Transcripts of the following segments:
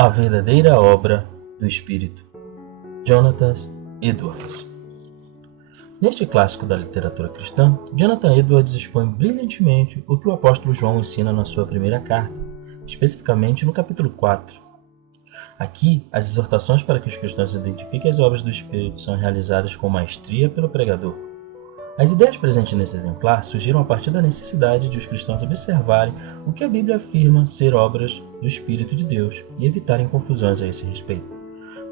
A verdadeira obra do Espírito. Jonathan Edwards. Neste clássico da literatura cristã, Jonathan Edwards expõe brilhantemente o que o apóstolo João ensina na sua primeira carta, especificamente no capítulo 4. Aqui, as exortações para que os cristãos identifiquem as obras do Espírito são realizadas com maestria pelo pregador. As ideias presentes nesse exemplar surgiram a partir da necessidade de os cristãos observarem o que a Bíblia afirma ser obras do Espírito de Deus e evitarem confusões a esse respeito.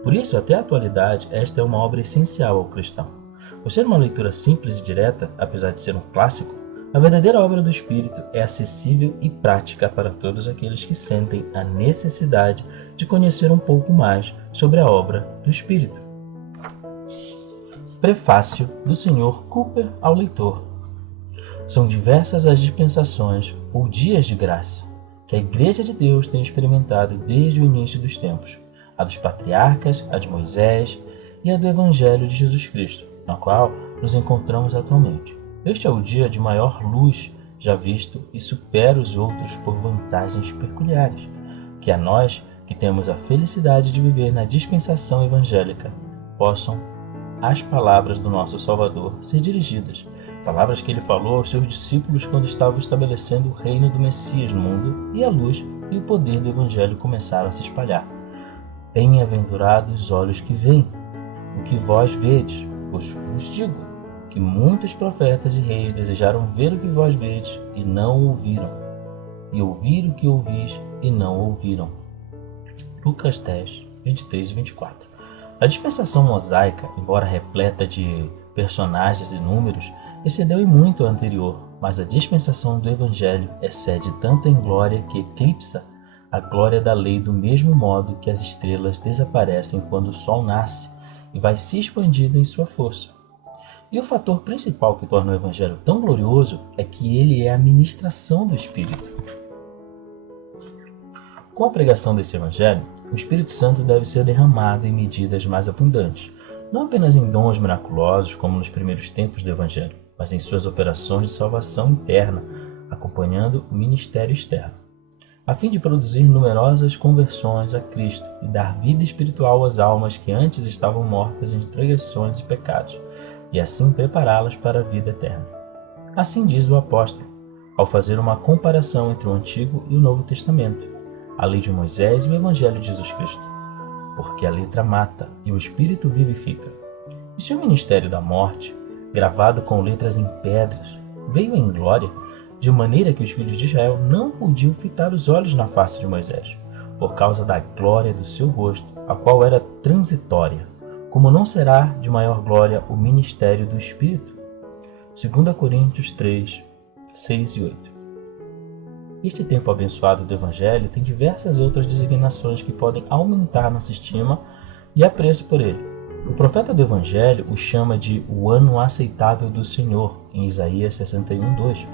Por isso, até a atualidade, esta é uma obra essencial ao cristão. Por ser uma leitura simples e direta, apesar de ser um clássico, a verdadeira obra do Espírito é acessível e prática para todos aqueles que sentem a necessidade de conhecer um pouco mais sobre a obra do Espírito. Prefácio do Sr. Cooper ao leitor. São diversas as dispensações ou dias de graça que a Igreja de Deus tem experimentado desde o início dos tempos, a dos patriarcas, a de Moisés e a do Evangelho de Jesus Cristo, na qual nos encontramos atualmente. Este é o dia de maior luz já visto e supera os outros por vantagens peculiares, que a nós, que temos a felicidade de viver na dispensação evangélica, possam as palavras do nosso Salvador ser dirigidas, palavras que ele falou aos seus discípulos quando estavam estabelecendo o reino do Messias no mundo e a luz e o poder do Evangelho começaram a se espalhar. Bem-aventurados os olhos que veem o que vós vedes, pois vos digo que muitos profetas e reis desejaram ver o que vós vedes e não ouviram, e ouvir o que ouvis e não ouviram. Lucas 10, 23 e 24. A dispensação mosaica, embora repleta de personagens e números, excedeu em muito a anterior, mas a dispensação do Evangelho excede tanto em glória que eclipsa a glória da lei do mesmo modo que as estrelas desaparecem quando o sol nasce e vai se expandindo em sua força. E o fator principal que torna o Evangelho tão glorioso é que ele é a ministração do Espírito. Com a pregação desse Evangelho, o Espírito Santo deve ser derramado em medidas mais abundantes, não apenas em dons miraculosos como nos primeiros tempos do Evangelho, mas em suas operações de salvação interna, acompanhando o ministério externo, a fim de produzir numerosas conversões a Cristo e dar vida espiritual às almas que antes estavam mortas em transgressões e pecados, e assim prepará-las para a vida eterna. Assim diz o apóstolo, ao fazer uma comparação entre o Antigo e o Novo Testamento, a lei de Moisés e o Evangelho de Jesus Cristo, porque a letra mata e o Espírito vivifica. E se o ministério da morte, gravado com letras em pedras, veio em glória, de maneira que os filhos de Israel não podiam fitar os olhos na face de Moisés, por causa da glória do seu rosto, a qual era transitória, como não será de maior glória o ministério do Espírito? 2 Coríntios 3, 6 e 8. Este tempo abençoado do Evangelho tem diversas outras designações que podem aumentar nossa estima e apreço por ele. O profeta do Evangelho o chama de o ano aceitável do Senhor, em Isaías 61:2.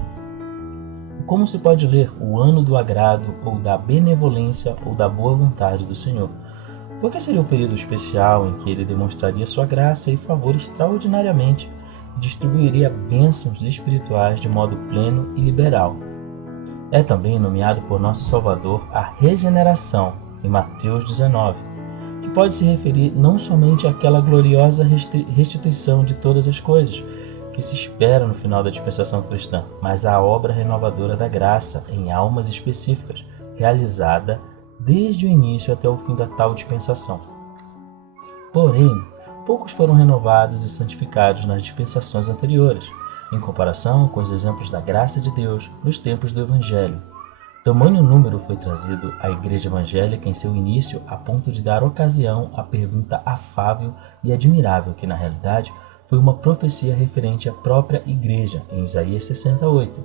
Como se pode ler o ano do agrado ou da benevolência ou da boa vontade do Senhor? Porque seria o período especial em que ele demonstraria sua graça e favor extraordinariamente e distribuiria bênçãos espirituais de modo pleno e liberal. É também nomeado por nosso Salvador a regeneração, em Mateus 19, que pode se referir não somente àquela gloriosa restituição de todas as coisas que se espera no final da dispensação cristã, mas à obra renovadora da graça em almas específicas, realizada desde o início até o fim da tal dispensação. Porém, poucos foram renovados e santificados nas dispensações anteriores, em comparação com os exemplos da graça de Deus nos tempos do Evangelho. Tamanho número foi trazido à Igreja Evangélica em seu início a ponto de dar ocasião à pergunta afável e admirável que, na realidade, foi uma profecia referente à própria Igreja, em Isaías 68.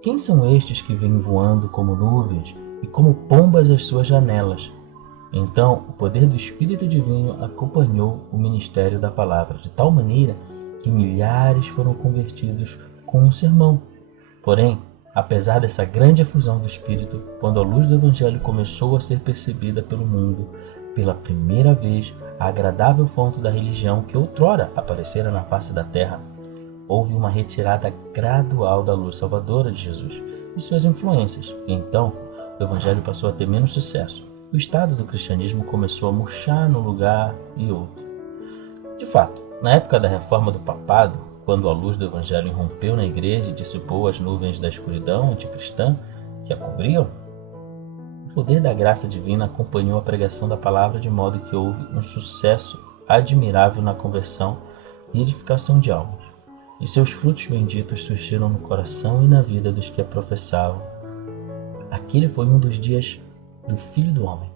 Quem são estes que vêm voando como nuvens e como pombas às suas janelas? Então, o poder do Espírito Divino acompanhou o ministério da palavra, de tal maneira que milhares foram convertidos com um sermão. Porém, apesar dessa grande efusão do Espírito, quando a luz do Evangelho começou a ser percebida pelo mundo, pela primeira vez, a agradável fonte da religião que outrora aparecera na face da terra, houve uma retirada gradual da luz salvadora de Jesus e suas influências. E então, o Evangelho passou a ter menos sucesso. o estado do cristianismo começou a murchar num lugar e outro. De fato, na época da reforma do papado, quando a luz do evangelho irrompeu na igreja e dissipou as nuvens da escuridão anticristã que a cobriam, o poder da graça divina acompanhou a pregação da palavra de modo que houve um sucesso admirável na conversão e edificação de almas, e seus frutos benditos surgiram no coração e na vida dos que a professavam. Aquele foi um dos dias do Filho do Homem,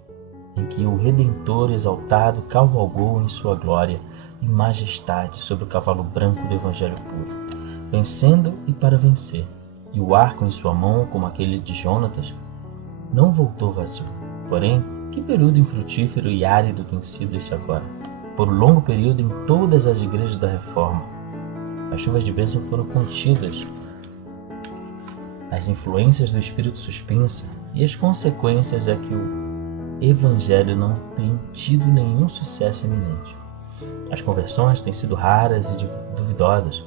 em que o Redentor exaltado cavalgou em sua glória e majestade sobre o cavalo branco do Evangelho puro, vencendo e para vencer, e o arco em sua mão, como aquele de Jonatas, não voltou vazio. Porém, que período infrutífero e árido tem sido esse agora? Por um longo período em todas as igrejas da Reforma, as chuvas de bênção foram contidas, as influências do espírito suspensa, e as consequências é que o Evangelho não tem tido nenhum sucesso iminente. As conversões têm sido raras e duvidosas.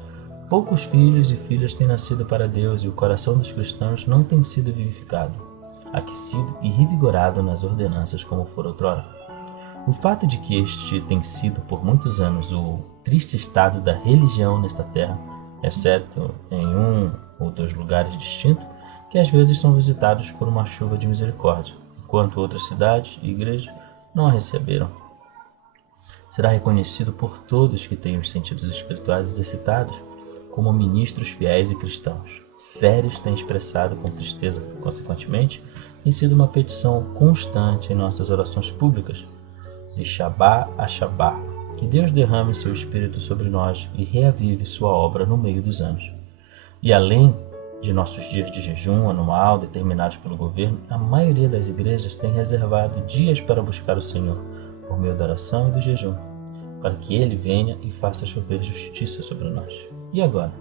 Poucos filhos e filhas têm nascido para Deus e o coração dos cristãos não tem sido vivificado, aquecido e revigorado nas ordenanças como for outrora. O fato de que este tem sido por muitos anos o triste estado da religião nesta terra, exceto em um ou dois lugares distintos, que às vezes são visitados por uma chuva de misericórdia, enquanto outras cidades e igrejas não a receberam. Será reconhecido por todos que têm os sentidos espirituais exercitados como ministros fiéis e cristãos. Sérios têm expressado com tristeza, consequentemente, tem sido uma petição constante em nossas orações públicas, de Shabá a Shabá, que Deus derrame seu Espírito sobre nós e reavive sua obra no meio dos anos. E além de nossos dias de jejum anual determinados pelo governo, a maioria das igrejas tem reservado dias para buscar o Senhor, por meio da oração e do jejum, para que Ele venha e faça chover justiça sobre nós. E agora?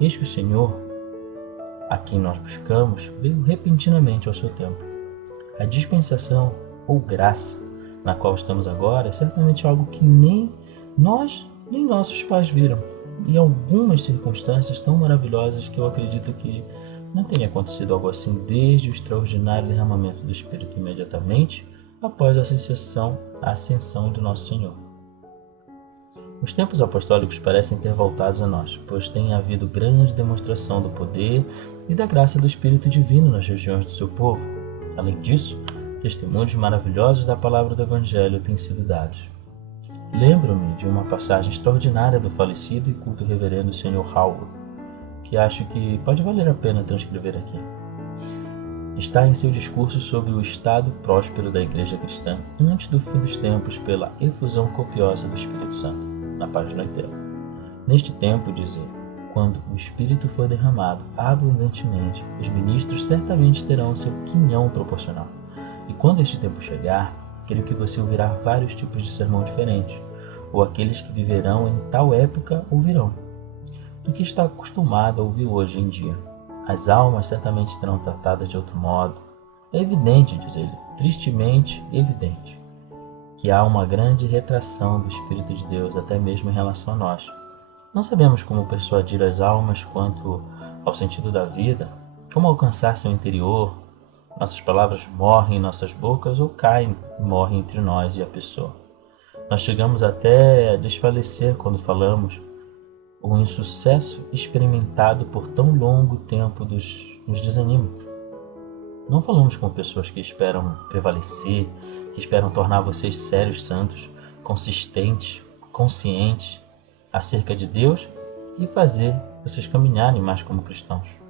Eis que o Senhor, a quem nós buscamos, veio repentinamente ao seu tempo. A dispensação ou graça na qual estamos agora é certamente algo que nem nós, nem nossos pais viram, e algumas circunstâncias tão maravilhosas que eu acredito que não tenha acontecido algo assim desde o extraordinário derramamento do Espírito imediatamente após a ascensão de nosso Senhor. Os tempos apostólicos parecem ter voltado a nós, pois tem havido grande demonstração do poder e da graça do Espírito Divino nas regiões do seu povo. Além disso, testemunhos maravilhosos da palavra do Evangelho têm sido dados. Lembro-me de uma passagem extraordinária do falecido e culto reverendo Sr. Howard, que acho que pode valer a pena transcrever aqui. Está em seu discurso sobre o estado próspero da Igreja Cristã antes do fim dos tempos pela efusão copiosa do Espírito Santo, na página 80. Neste tempo, diz ele, quando o Espírito for derramado abundantemente, os ministros certamente terão seu quinhão proporcional. E quando este tempo chegar, creio que você ouvirá vários tipos de sermão diferentes, ou aqueles que viverão em tal época ouvirão, do que está acostumado a ouvir hoje em dia. As almas certamente serão tratadas de outro modo. É evidente, diz ele, tristemente evidente, que há uma grande retração do Espírito de Deus, até mesmo em relação a nós. Não sabemos como persuadir as almas quanto ao sentido da vida, como alcançar seu interior. Nossas palavras morrem em nossas bocas ou caem e morrem entre nós e a pessoa. Nós chegamos até a desfalecer quando falamos. O insucesso experimentado por tão longo tempo nos desanima. Não falamos com pessoas que esperam prevalecer, que esperam tornar vocês sérios santos, consistentes, conscientes acerca de Deus e fazer vocês caminharem mais como cristãos.